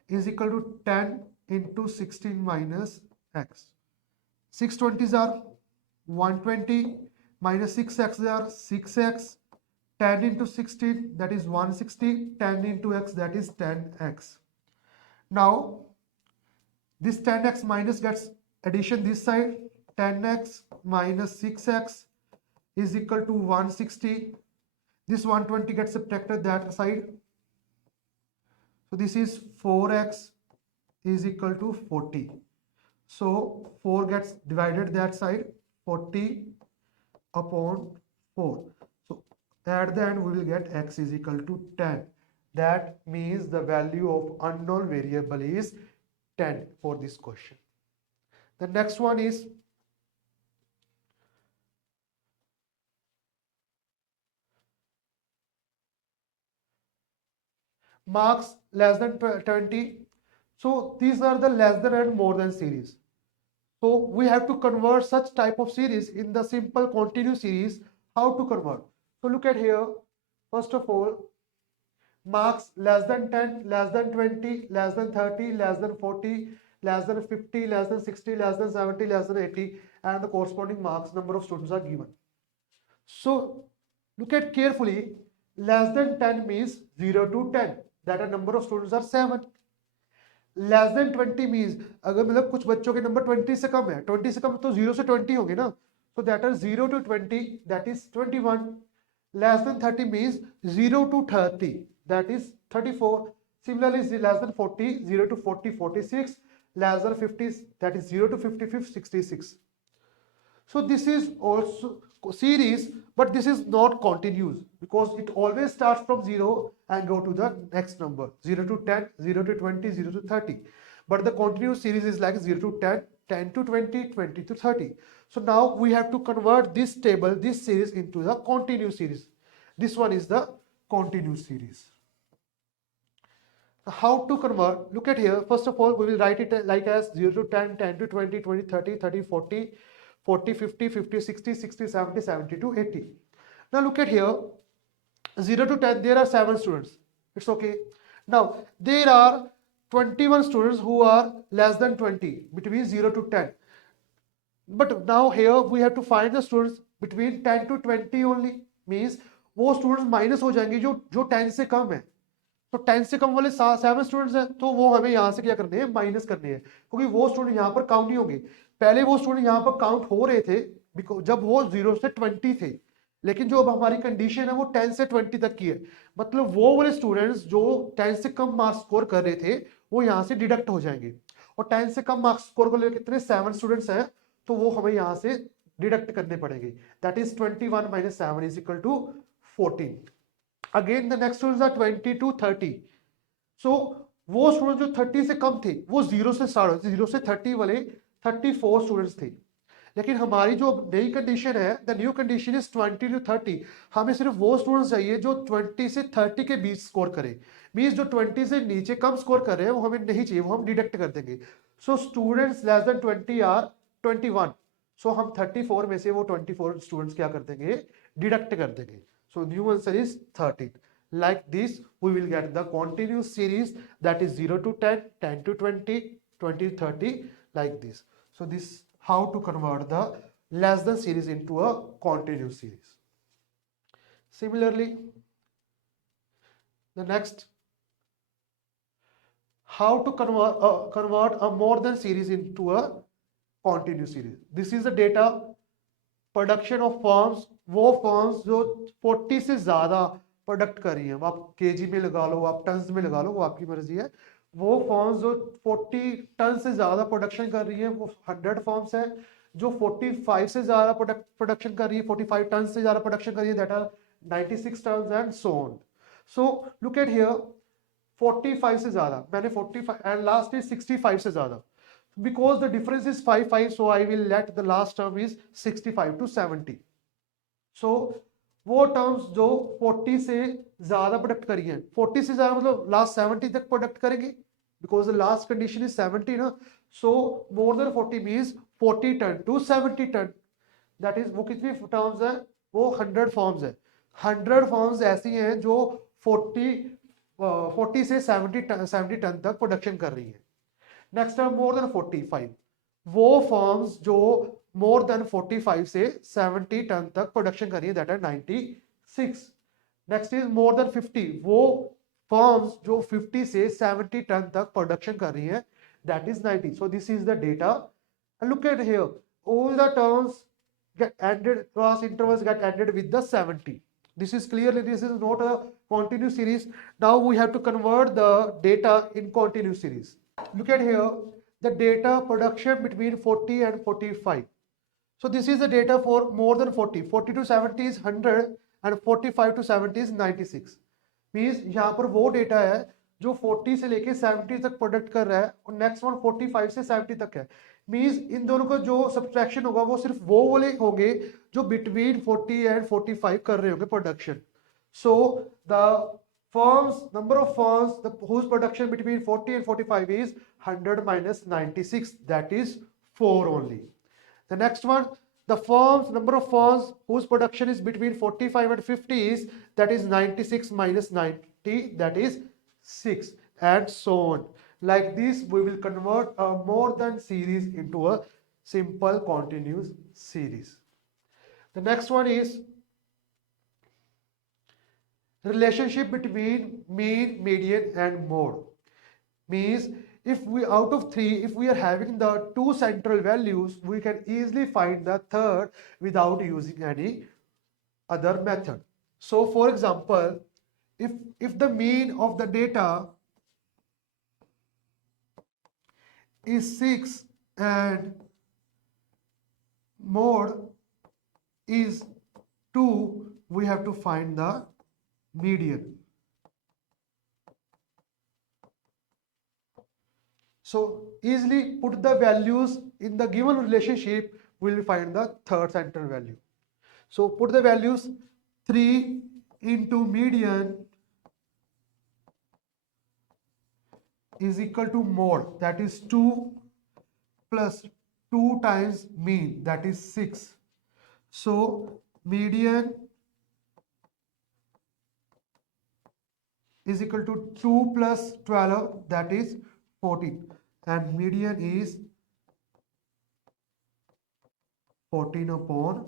is equal to 10 into 16 minus X. 6 20s are 120 minus 6X are 6X. 10 into 16, that is 160. 10 into X, that is 10X. Now this 10X minus gets addition this side. 10X minus 6X is equal to 160. This 120 gets subtracted that side. So this is 4X is equal to 40. So 4 gets divided that side. 40 upon 4. So at the end we will get X is equal to 10. That means the value of unknown variable is 10 for this question. The next one is marks less than 20. So these are the less than and more than series. So we have to convert such type of series in the simple continuous series. How to convert? So look at here. First of all, marks less than 10, less than 20, less than 30, less than 40, less than 50, less than 60, less than 70, less than 80, and the corresponding marks number of students are given. So look at carefully. Less than 10 means 0 to 10. That a number of students are 7. Less than 20 means अगर मतलब कुछ बच्चों के number 20 से कम है, 20 से कम तो 0 से 20 होंगे ना, so that is 0 to 20, that is 21. less than 30 means 0 to 30, that is 34. Similarly, less than 40, 0 to 40, 46. less than 50, that is 0 to 55, 66. So this is also series, but this is not continuous because it always starts from 0 and go to the next number, 0 to 10, 0 to 20, 0 to 30. But the continuous series is like 0 to 10, 10 to 20, 20 to 30. So now we have to convert this table, this series into the continuous series. This one is the continuous series. How to convert? Look at here. First of all, we will write it like as 0 to 10, 10 to 20, 20, 30, 30, 40, 40, 50, 50, 60, 60, 70, 70 to 80. Now look at here. 0 to 10, there are 7 students. It's okay. Now, there are 21 students who are less than 20, between 0 to 10. But now here we have to find the students between 10 to 20 only. Means वो students minus हो जाएंगे जो 10 से कम है. तो 10 से कम वाले 7 students हैं, तो वो हमें यहाँ से क्या करने हैं, माइनस करने हैं, क्योंकि वो स्टूडेंट यहाँ पर काउंट नहीं होंगे. पहले वो स्टूडेंट यहाँ पर काउंट हो रहे थे जब वो 0 से 20 थे, लेकिन जो अब हमारी कंडीशन है वो 10 से 20 तक की है. मतलब वो वाले स्टूडेंट्स जो 10 से कम मार्क्स स्कोर कर रहे थे वो यहाँ से डिडक्ट हो जाएंगे. और 10 से कम मार्क्स स्कोर कर रहे कितने 7 स्टूडेंट्स हैं, तो वो हमें यहाँ से डिडक्ट करने पड़ेंगे. That is 21 minus 7 is equal to 14. Again the next students are 20 to 30. So वो स्टूडेंट जो 30 से कम थे वो 0 से 30 वाले 34 स्टूडेंट्स थे, लेकिन हमारी जो नई कंडीशन है, the new condition is 20 to 30। हमें सिर्फ वो स्टूडेंट्स चाहिए जो 20 से 30 के बीच स्कोर करे। मींस जो 20 से नीचे कम स्कोर कर रहे हैं वो हमें नहीं चाहिए, वो हम डिडक्ट कर देंगे। So students less than 20 are 21। So हम 34 में से वो 24 स्टूडेंट्स क्या कर देंगे, डिडक्ट कर देंगे। So new answer is 13। Like this, we will get the continuous series, that is 0 to 10, 10 to 20, 20 to 30, like this. So this how to convert the less than series into a continuous series. Similarly, the next, how to convert a more than series into a continuous series. This is the data production of forms, वो forms जो 40 से ज़्यादा product कर रही हैं, आप KG में लगा लो, आप टन्स में लगा लो, वो आपकी मर्जी है। वो फॉर्म्स जो 40 टन से ज़्यादा प्रोडक्शन कर रही है वो 100 फॉर्म्स है। जो 45 से ज़्यादा प्रोडक्शन कर रही है, 45 टन से ज़्यादा प्रोडक्शन कर रही है, that are 96 tons and so on. So look at here, 45 से ज़्यादा, मैंने 45 एंड लास्ट इज 65 से ज़्यादा। Because the difference is 5, so I will let the last term is 65 to 70. So वो टर्म्स जो 40 से ज्यादा प्रोडक्ट करी है, 40 से ज्यादा मतलब लास्ट 70 तक प्रोडक्ट करेंगे, because the last condition is 70 ना। So more than 40 means 40 ton to 70 ton, that is वो कितनी टर्म्स है, वो 100 फॉर्म्स है। 100 फॉर्म्स ऐसी हैं जो 40 से 70 टन तक प्रोडक्शन कर रही है। नेक्स्ट है मोर देन 45, वो फॉर्म्स जो मोर देन 45 से 70 टन तक प्रोडक्शन कर रही है, that are 96। Next is more than 50, वो फॉर्म्स जो 50 से 70 टन तक प्रोडक्शन कर रही है, that is 90। So this is the data. Look at here, all the terms get ended, class intervals get ended with the 70. This is clearly, this is not a continuous series. Now we have to convert the data in continuous series. Look at here, the data production between 40 and 45. So this is the data for more than 40. 40 to 70 is 100 and 45 to 70 is 96. Means यहाँ पर वो data है जो 40 से लेके 70 तक product कर रहा है, और नेक्स्ट वन 45 से 70 तक है। मींस इन दोनों का जो सब्ट्रैक्शन होगा वो सिर्फ वो वाले होंगे जो बिटवीन 40 एंड 45 कर रहे होंगे production. So the firms, number of firms whose production between 40 and 45 is 100 minus 96, that is 4 only. The next one, the firms, number of firms whose production is between 45 and 50 is, that is 96 minus 90, that is 6, and so on. Like this, we will convert a more than series into a simple continuous series. The next one is relationship between mean, median and mode. Means if we out of 3, if we are having the 2 central values, we can easily find the third without using any other method. So for example, if the mean of the data is 6 and mode is 2, we have to find the median. So easily put the values in the given relationship, we will find the third central value. So put the values, 3 into median is equal to mode, that is 2 plus 2 times mean, that is 6. So median is equal to 2 plus 12, that is 14, and median is 14 upon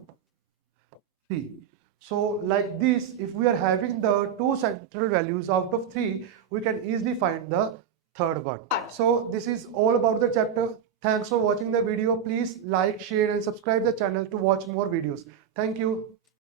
3. So like this, if we are having the 2 central values out of 3, we can easily find the third one. So this is all about the chapter. Thanks for watching the video. Please like, share and subscribe the channel to watch more videos. Thank you.